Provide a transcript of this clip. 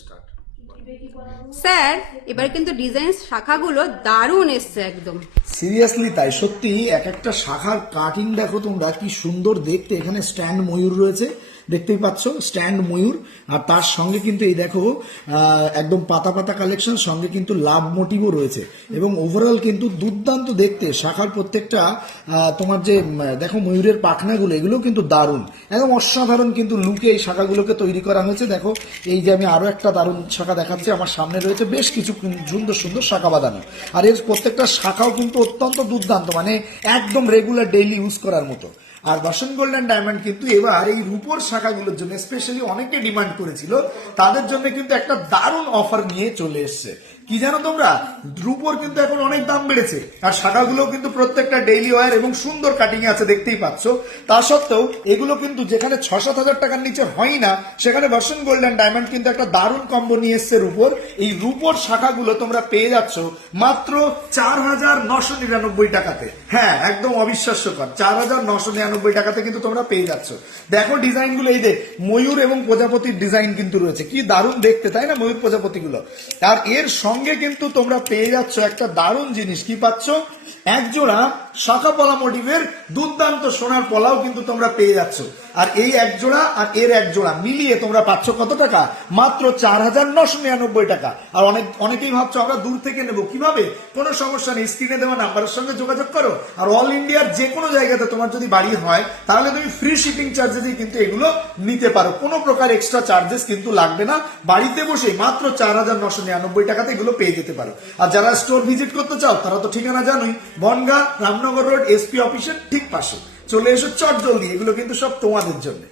Start. Sir এবার কিন্তু design শাখাগুলো দারুণ এসছে একদম। সিরিয়াসলি তাই, সত্যি এক একটা শাখার কাটিং দেখো তোমরা কি সুন্দর দেখতে। এখানে স্ট্যান্ড ময়ূর রয়েছে, দেখতেই পাচ্ছ স্ট্যান্ড ময়ূর, আর তার সঙ্গে কিন্তু এই দেখো একদম পাতা পাতা কালেকশন, সঙ্গে কিন্তু লাভ মোটিভও রয়েছে এবং ওভারঅল কিন্তু দুর্দান্ত দেখতে। শাখার প্রত্যেকটা তোমার যে দেখো ময়ূরের পাখনাগুলো, এগুলো কিন্তু দারুণ, একদম অসাধারণ কিন্তু লুকে এই শাখাগুলোকে তৈরি করা হয়েছে। দেখো এই যে আমি আরো একটা দারুণ শাখা দেখাচ্ছি, আমার সামনে রয়েছে বেশ কিছু সুন্দর সুন্দর শাখা বাঁধানো, আর এর প্রত্যেকটা শাখাও কিন্তু অত্যন্ত দুর্দান্ত, মানে একদম রেগুলার ডেইলি ইউজ করার মতো। আর বসন গোল্ড অ্যান্ড ডায়মন্ড কিন্তু এবার এই রূপোর শাখাগুলোর জন্য স্পেশালি অনেকে ডিমান্ড করেছিল, তাদের জন্য কিন্তু একটা দারুণ অফার নিয়ে চলে এসছে। কি জানো তোমরা, রূপোর কিন্তু এখন অনেক দাম বেড়েছে, আর শাখাগুলো কিন্তু প্রত্যেকটা ডেইলি ওয়্যার এবং সুন্দর কাটিং আছে, দেখতেই পাচ্ছ। তা সত্ত্বেও এগুলো কিন্তু যেখানে 6-7 হাজার টাকার নিচে হয় না, সেখানে বসন গোল্ড অ্যান্ড ডায়মন্ড কিন্তু একটা দারুণ কম্বো নিয়ে এসছে রূপোর। এই রূপোর শাখাগুলো তোমরা পেয়ে যাচ্ছ মাত্র 4,999 টাকাতে। হ্যাঁ, একদম অবিশ্বাস্যকর, 4,999 টাকাতে কিন্তু তোমরা পেয়ে যাচ্ছ। দেখো ডিজাইনগুলো, এই যে ময়ূর এবং প্রজাপতির ডিজাইন কিন্তু রয়েছে, কি দারুণ দেখতে তাই না ময়ূর প্রজাপতিগুলো। আর এর সঙ্গে কিন্তু তোমরা পেয়ে যাচ্ছ একটা দারুণ জিনিস, কি পাচ্ছ, এক জোড়া শাখা পলা মোটিভের দুর্দান্ত সোনার পলাও কিন্তু তোমরা পেয়ে যাচ্ছ। আর এই এক জোড়া আর এর এক জোড়া মিলিয়ে তোমরা পাচ্ছ কত টাকা, মাত্র 4,999 টাকা। আর অনেকেই ভাবছো আমরা দূর থেকে নেব, কিভাবে, কোনো সমস্যা নেই, স্ক্রিনে দেওয়া নাম্বারের সঙ্গে যোগাযোগ করো। আর অল ইন্ডিয়ার যে কোনো জায়গাতে তোমার যদি বাড়ি হয়, তাহলে তুমি ফ্রি শিপিং চার্জেসই কিন্তু এগুলো নিতে পারো, কোনো প্রকার এক্সট্রা চার্জেস কিন্তু লাগবে না। বাড়িতে বসে মাত্র 4,999 টাকাতে এগুলো পেয়ে যেতে পারো। আর যারা স্টোর ভিজিট করতে চাও, তারা তো ঠিকানা জানোই, বনগাঁ রামনগর রোড এসপি অফিসের ঠিক পাশে। চলে এসো চট জলদি, এগুলো কিন্তু সব তোমাদের জন্য।